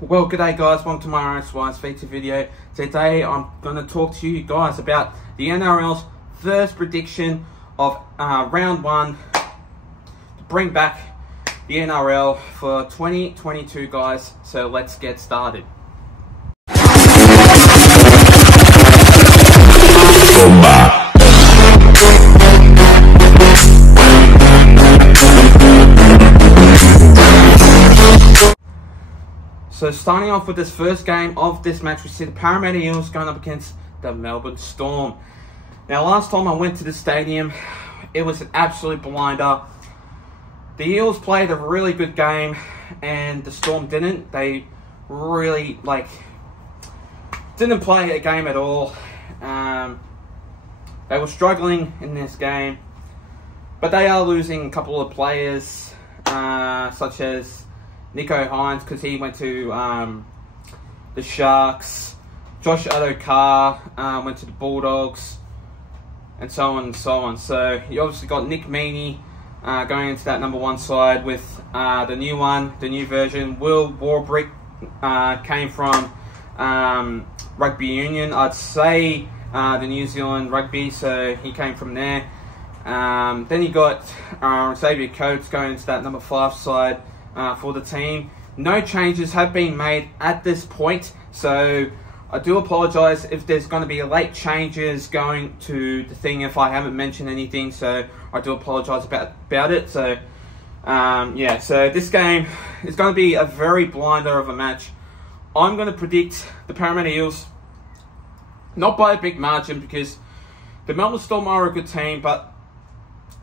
Well, g'day guys, welcome to my Nrl feature video. Today I'm going to talk to you guys about the NRL's first prediction of round 1 to bring back the NRL for 2022 guys. So let's get started. So starting off with this first game of this match, we see the Parramatta Eels going up against the Melbourne Storm. Now last time I went to the stadium, it was an absolute blinder. The Eels played a really good game and the Storm didn't. They really didn't play a game at all. They were struggling in this game, but they are losing a couple of players, such as Nico Hines, because he went to the Sharks. Josh Addo-Carr went to the Bulldogs, and so on and so on. So you obviously got Nick Meaney going into that number 1 side with the new version. Will Warbrick came from rugby union, I'd say the New Zealand rugby, so he came from there. Then you got Xavier Coates going into that number 5 side for the team. No changes have been made at this point, so I do apologise if there's going to be late changes going to the thing if I haven't mentioned anything, so I do apologise about it. So yeah, so this game is going to be a very blinder of a match. I'm going to predict the Parramatta Eels, not by a big margin, because the Melbourne Storm are a good team, but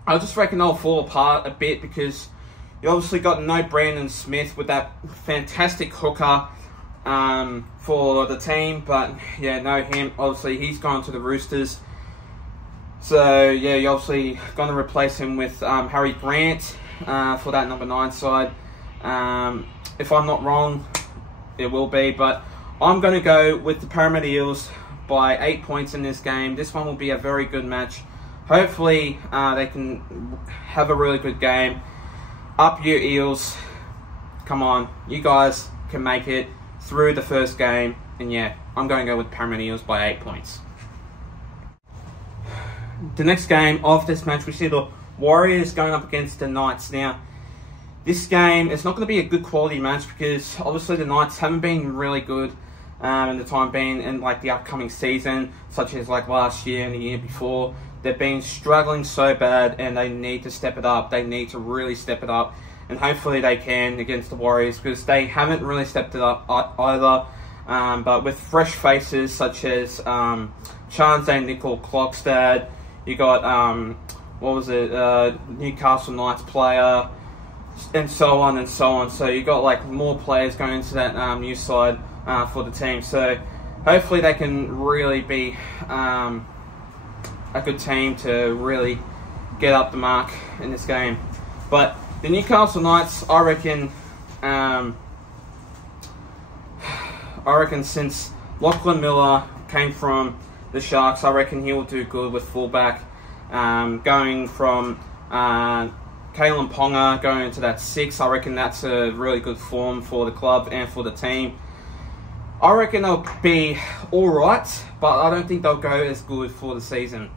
I just reckon they'll fall apart a bit, because you obviously got no Brandon Smith with that fantastic hooker for the team, but yeah, no him. Obviously, he's gone to the Roosters. So yeah, you're obviously going to replace him with Harry Grant for that number 9 side. If I'm not wrong, it will be, but I'm going to go with the Parramatta Eels by 8 points in this game. This one will be a very good match. Hopefully, they can have a really good game. Up you Eels. Come on, you guys can make it through the first game. And yeah, I'm going to go with Parramatta Eels by 8 points. The next game of this match, we see the Warriors going up against the Knights. Now, this game is not going to be a good quality match, because obviously the Knights haven't been really good in the time being in the upcoming season, such as last year and the year before. They've been struggling so bad, and they need to step it up. They need to really step it up, and hopefully they can against the Warriors, because they haven't really stepped it up either. But with fresh faces such as Charnze Nicoll-Klokstad, you got Newcastle Knights player, and so on and so on. So you got more players going into that new side for the team. So hopefully they can really be a good team to really get up the mark in this game. But the Newcastle Knights, I reckon since Lachlan Miller came from the Sharks, I reckon he will do good with fullback. Going from Kalen Ponga going into that 6, I reckon that's a really good form for the club and for the team. I reckon they'll be alright, but I don't think they'll go as good for the season.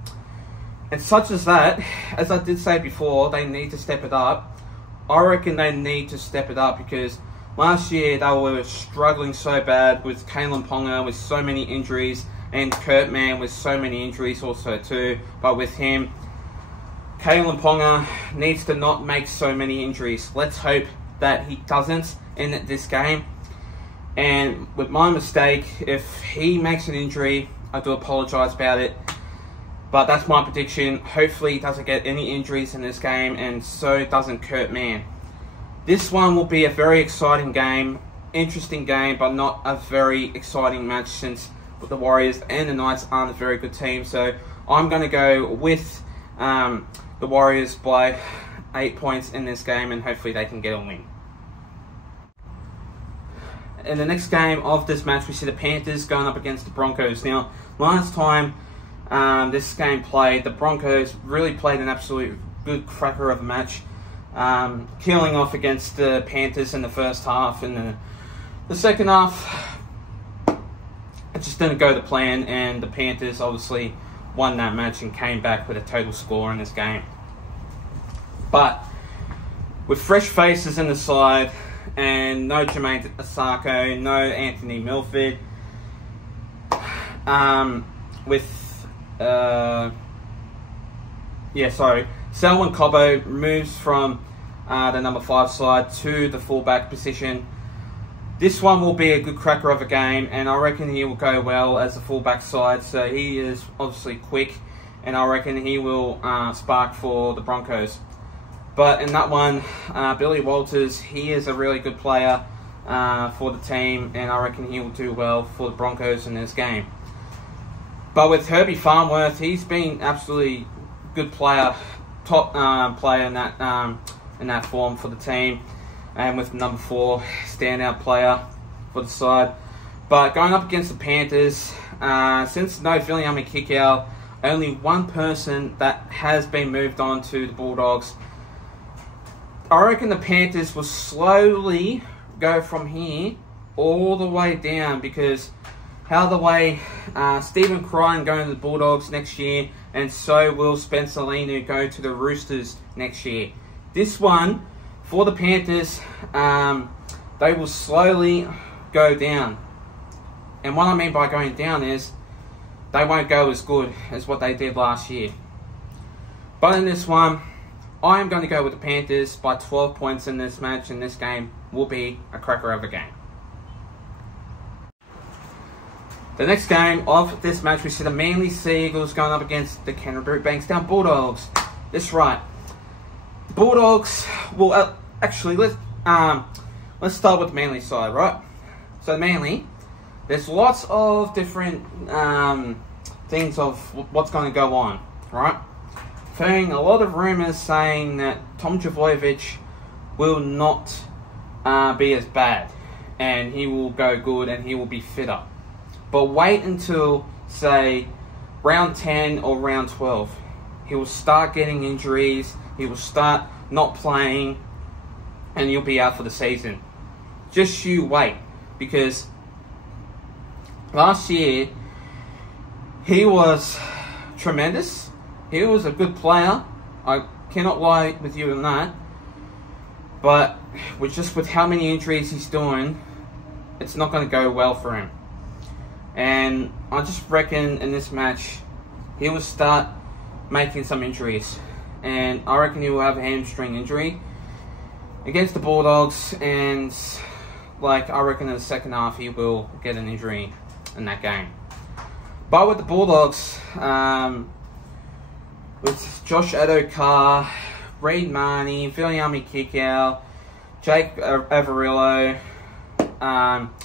And such as that, as I did say before, they need to step it up. I reckon they need to step it up, because last year they were struggling so bad with Kalen Ponga with so many injuries, and Kurt Mann with so many injuries also too. But with him, Kalen Ponga needs to not make so many injuries. Let's hope that he doesn't in this game. And with my mistake, if he makes an injury, I do apologise about it. But that's my prediction. Hopefully he doesn't get any injuries in this game, and so doesn't Kurt Mann. This one will be a very exciting game, interesting game, but not a very exciting match, since the Warriors and the Knights aren't a very good team. So I'm going to go with the Warriors by 8 points in this game, and hopefully they can get a win. In the next game of this match, we see the Panthers going up against the Broncos. Now, last time this game played, the Broncos really played an absolute good cracker of a match. Killing off against the Panthers in the first half, and The second half, it just didn't go to plan, and the Panthers obviously won that match and came back with a total score in this game. But with fresh faces in the side, and no Jermaine Asako, no Anthony Milford, Selwyn Cobbo moves from the number 5 side to the fullback position. This one will be a good cracker of a game, and I reckon he will go well as a fullback side. So he is obviously quick, and I reckon he will spark for the Broncos. But in that one, Billy Walters, he is a really good player for the team, and I reckon he will do well for the Broncos in this game. But with Herbie Farnworth, he's been absolutely good player, top player in that form for the team, and with number 4 standout player for the side. But going up against the Panthers, since no Viliami Kikau, only one person that has been moved on to the Bulldogs. I reckon the Panthers will slowly go from here all the way down, because how the way Stephen Crichton going to the Bulldogs next year, and so will Spencer Leniu go to the Roosters next year. This one, for the Panthers, they will slowly go down. And what I mean by going down is they won't go as good as what they did last year. But in this one, I am going to go with the Panthers by 12 points in this match, and this game will be a cracker of a game. The next game of this match, we see the Manly Sea Eagles going up against the Canterbury Bankstown Bulldogs. That's right. The Bulldogs will actually let's start with the Manly side, right? So Manly, there's lots of different things of what's going to go on, right? Hearing a lot of rumours saying that Tom Trbojevic will not be as bad, and he will go good and he will be fitter. But wait until, say, round 10 or round 12. He will start getting injuries, he will start not playing, and he'll be out for the season. Just you wait, because last year he was tremendous. He was a good player. I cannot lie with you on that. But with how many injuries he's doing, it's not going to go well for him. And I just reckon in this match, he will start making some injuries. And I reckon he will have a hamstring injury against the Bulldogs. And I reckon in the second half, he will get an injury in that game. But with the Bulldogs, with Josh Addo-Carr, Reid Marnie, Viliami Kikau, Jake Averillo,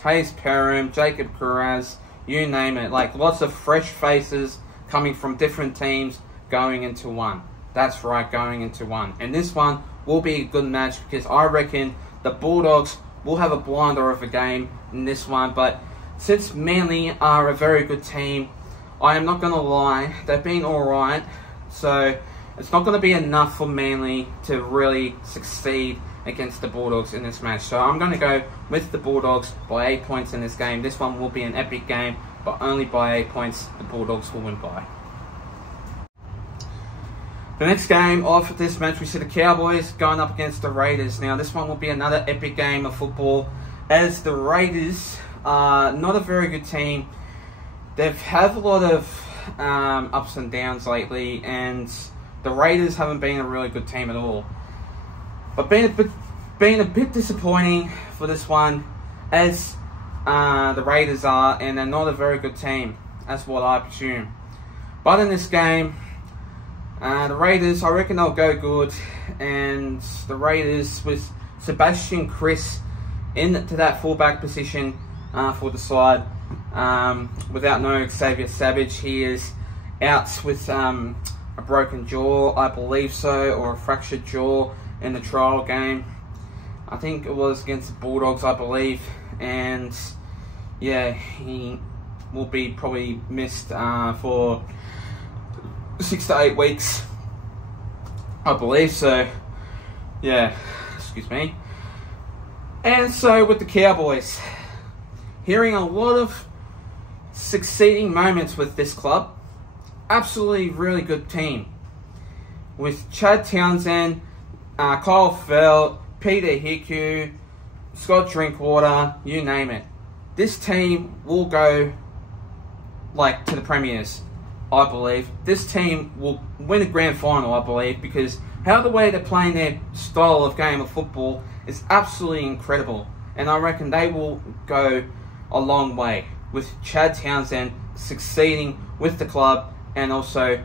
Hayes Perham, Jacob Kiraz, you name it. Lots of fresh faces coming from different teams going into one. That's right, going into one. And this one will be a good match, because I reckon the Bulldogs will have a blinder of a game in this one. But since Manly are a very good team, I am not going to lie, they've been alright. So it's not going to be enough for Manly to really succeed against the Bulldogs in this match. So I'm going to go with the Bulldogs by 8 points in this game. This one will be an epic game, but only by 8 points the Bulldogs will win by. The next game of this match, we see the Cowboys going up against the Raiders. Now this one will be another epic game of football, as the Raiders are not a very good team. They've had a lot of ups and downs lately, and the Raiders haven't been a really good team at all. But being a bit disappointing for this one, as the Raiders are, and they're not a very good team. That's what I presume. But in this game, the Raiders, I reckon they'll go good, and the Raiders with Sebastian Chris into that fullback position for the side. Without no Xavier Savage, he is out with a broken jaw, I believe so, or a fractured jaw in the trial game. I think it was against the Bulldogs, I believe, and yeah, he will be probably missed for 6 to 8 weeks, I believe so. Yeah, excuse me. And so with the Cowboys, hearing a lot of succeeding moments with this club. Absolutely really good team. With Chad Townsend, Kyle Felt, Peter Hickey, Scott Drinkwater, you name it. This team will go like to the premiers, I believe. This team will win a grand final, I believe, because how the way they're playing their style of game of football is absolutely incredible. And I reckon they will go a long way with Chad Townsend succeeding with the club and also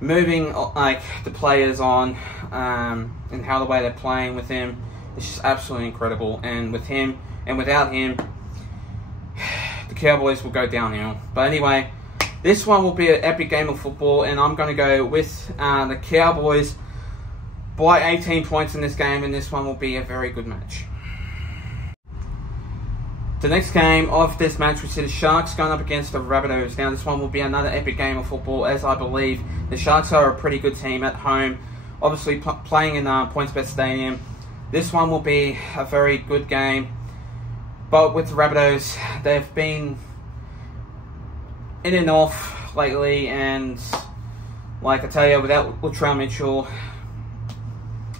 moving like the players on and how the way they're playing with him. It's just absolutely incredible. And with him and without him, the Cowboys will go downhill. But anyway, this one will be an epic game of football, and I'm going to go with the Cowboys by 18 points in this game, and this one will be a very good match. The next game of this match, we see the Sharks going up against the Rabbitohs. Now, this one will be another epic game of football, as I believe the Sharks are a pretty good team at home, obviously playing in PointsBet Stadium. This one will be a very good game, but with the Rabbitohs, they've been in and off lately, and like I tell you, without Latrell Mitchell,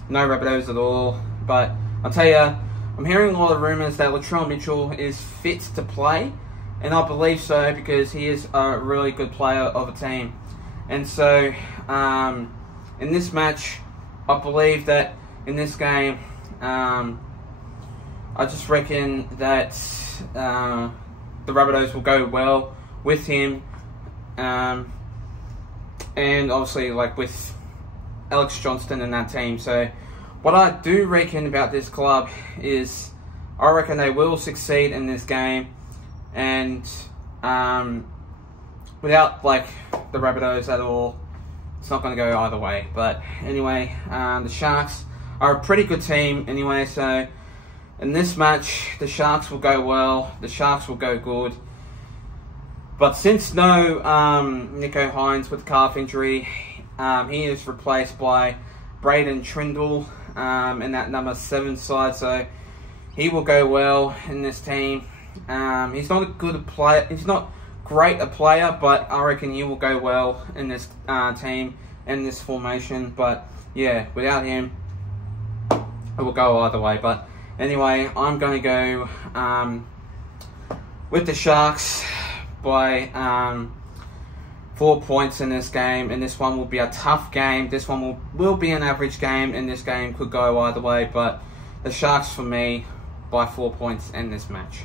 no Rabbitohs at all. But I'll tell you, I'm hearing a lot of rumours that Latrell Mitchell is fit to play, and I believe so because he is a really good player of a team. And so, in this match, I believe that in this game, I just reckon that the Rabbitohs will go well with him, and obviously like with Alex Johnston and that team. So what I do reckon about this club is I reckon they will succeed in this game, and without like the Rabbitohs at all, it's not going to go either way. But anyway, the Sharks are a pretty good team anyway, so in this match the Sharks will go well, the Sharks will go good. But since no Nico Hines with calf injury, he is replaced by Braden Trindle in that number 7 side, so he will go well in this team. He's not a good player, he's not great a player, but I reckon he will go well in this team, in this formation. But yeah, without him, it will go either way. But anyway, I'm going to go with the Sharks by 4 points in this game, and this one will be a tough game. This one will be an average game, and this game could go either way, but the Sharks for me by 4 points in this match.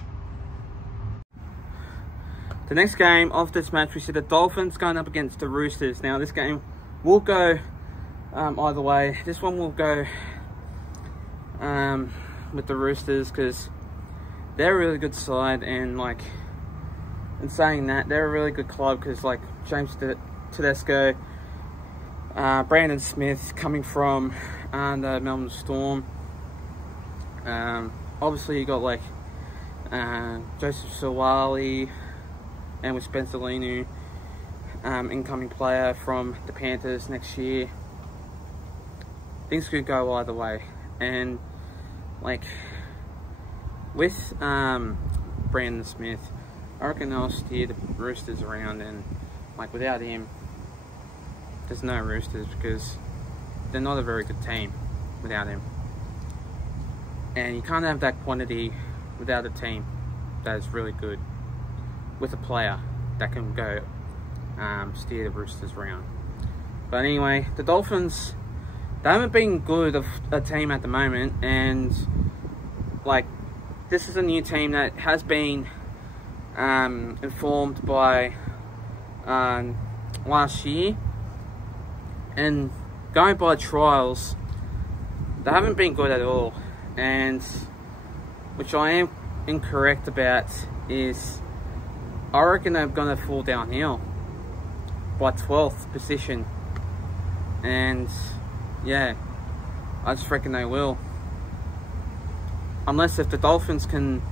The next game of this match, we see the Dolphins going up against the Roosters. Now this game will go either way. This one will go with the Roosters because they're a really good side, and like, in saying that, they're a really good club because like James Tedesco, Brandon Smith coming from the Melbourne Storm. Obviously you got like Joseph Sawali, and with Spencer Lenu, incoming player from the Panthers next year. Things could go either way, and like with Brandon Smith, I reckon they'll steer the Roosters around, and like without him, there's no Roosters because they're not a very good team without him. And you can't have that quantity without a team that is really good with a player that can go steer the Roosters around. But anyway, the Dolphins, they haven't been good of a team at the moment, and like this is a new team that has been informed by last year, and going by trials, they haven't been good at all. And which I am incorrect about is I reckon they're going to fall downhill by 12th position, and yeah, I just reckon they will, unless if the Dolphins can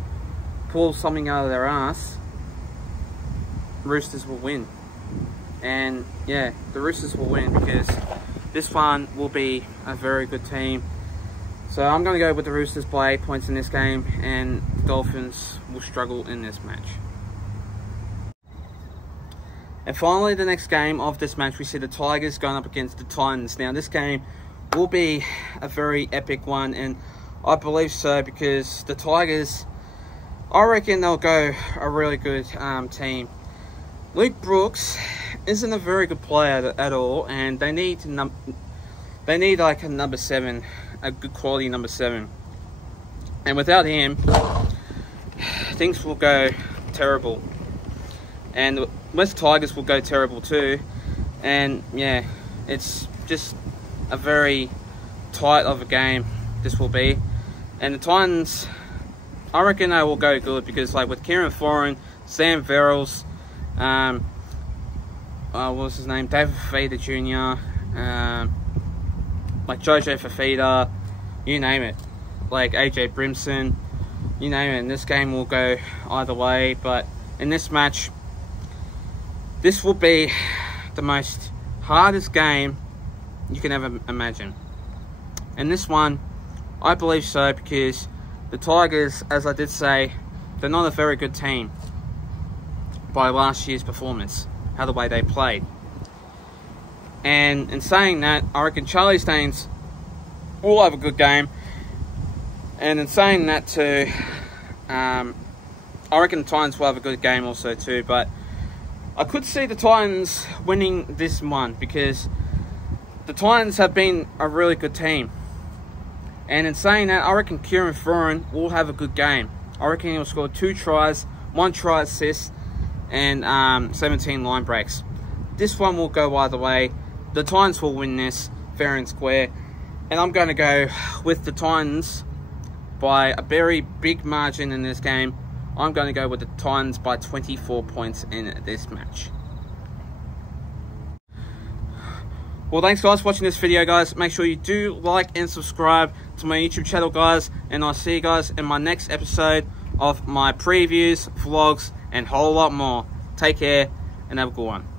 pull something out of their ass, Roosters will win. And yeah, the Roosters will win because this one will be a very good team. So I'm going to go with the Roosters by 8 points in this game, and the Dolphins will struggle in this match. And finally, the next game of this match, we see the Tigers going up against the Titans. Now, this game will be a very epic one, and I believe so, because the Tigers, I reckon they'll go a really good team. Luke Brooks isn't a very good player at all, and they need like a number 7, a good quality number 7. And without him, things will go terrible. And the West Tigers will go terrible too. And yeah, it's just a very tight of a game this will be. And the Titans, I reckon they will go good, because like with Kieran Foran, Sam Verrills, what was his name, David Fafita Jr., like Jojo Fafita, you name it, like AJ Brimson, you name it. And this game will go either way, but in this match, this will be the most hardest game you can ever imagine. And this one, I believe so, because the Tigers, as I did say, they're not a very good team by last year's performance, how the way they played. And in saying that, I reckon Charlie Staines will have a good game. And in saying that too, I reckon the Titans will have a good game also too. But I could see the Titans winning this one, because the Titans have been a really good team. And in saying that, I reckon Kieran Foran will have a good game. I reckon he'll score 2 tries, 1 try assist, and 17 line breaks. This one will go either way. The Titans will win this fair and square. And I'm going to go with the Titans by a very big margin in this game. I'm going to go with the Titans by 24 points in this match. Well, thanks guys for watching this video, guys. Make sure you do like and subscribe to my YouTube channel, guys. And I'll see you guys in my next episode of my previews, vlogs, and a whole lot more. Take care and have a good one.